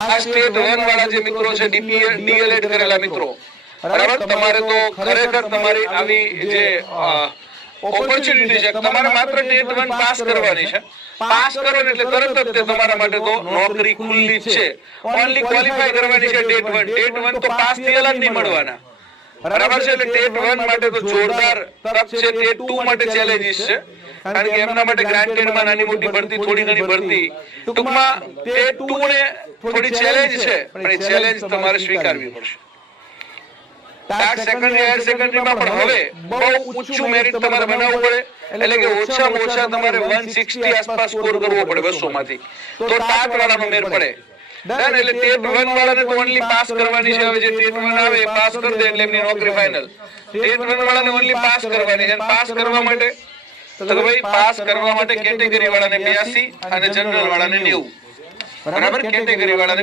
આ સ્ટેટ 1 વાળા જે મિત્રો છે ડીએલએડ કરેલા મિત્રો, બરાબર, તમારે તો ખરેખર તમારી આવી જે ઓપોર્ચ્યુનિટી છે, તમારે માત્ર ટેટ 1 પાસ કરવાની છે. પાસ કરો એટલે તરત જ તે તમારા માટે તો નોકરી ખુલ્લી જ છે. ઓનલી ક્વોલિફાય કરવાની છે ટેટ 1. ટેટ 1 તો પાસ થયેલા જ નહીં મળવાના, બરાબર છે. એટલે ટેટ 1 માટે તો જોરદાર તક છે. ટેટ 2 માટે ચેલેન્જીસ છે, કારણ કે એમના માટે ગ્રાન્ટેડમાં નાની મોટી ભરતી, થોડી ઘણી ભરતી, ટૂંકમાં ટેટ 2 ને થોડી ચેલેન્જ છે, પણ એ ચેલેન્જ તમારે સ્વીકારવી પડશે. ટાટ સેકન્ડરી, હાયર સેકન્ડરીમાં પણ હવે બહુ ઊંચું મેરિટ તમારે બનાવવું પડે, એટલે કે ઓછામાં ઓછા તમારે 160 આસપાસ સ્કોર કરવો પડે 200 માંથી, તો ટાટ વાળાનો મેર પડે. એટલે ટેટ 1 વાળાને તો ઓનલી પાસ કરવાની છે. હવે જે ટેટ 1 આવે એ પાસ કરી દે એટલે એમની નોકરી ફાઇનલ. ટેટ 1 વાળાને ઓનલી પાસ કરવાની છે. પાસ કરવા માટે તો ભાઈ પાસ કરવા માટે કેટેગરી વાળાને 82 અને જનરલ વાળાને 90, બરાબર. કેટેગરી વાળાને